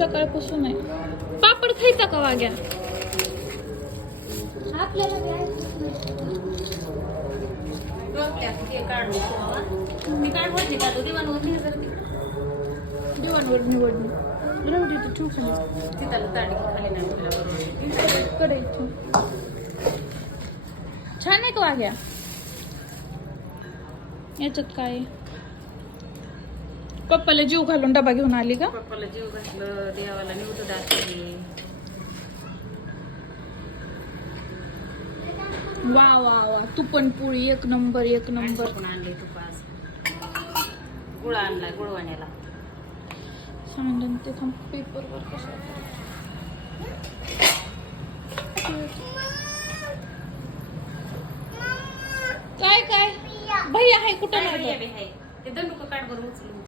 सकाळपासून आहे. पापड खायचा का वाग्या? आपल्याला दिवाणवर निवडणी राहू दे ठेवू खाली छान आहे का वाग्या? याच्यात काय आहे? पप्पाला जीव घालून डबा घेऊन आली का? पप्पाला जीव घातलं, देवाला निवड दाखवली. वा वा वा, तुपण पोळी एक नंबर एक नंबर. पण आणले तुपास, गुळ आणलाय गुळवाण्याला. सांगून ते थांब पेपरवर कसं काय काय भैया आहे कुठं काय लागलं? आहे? ते दंडुका काढ बरं उचलून.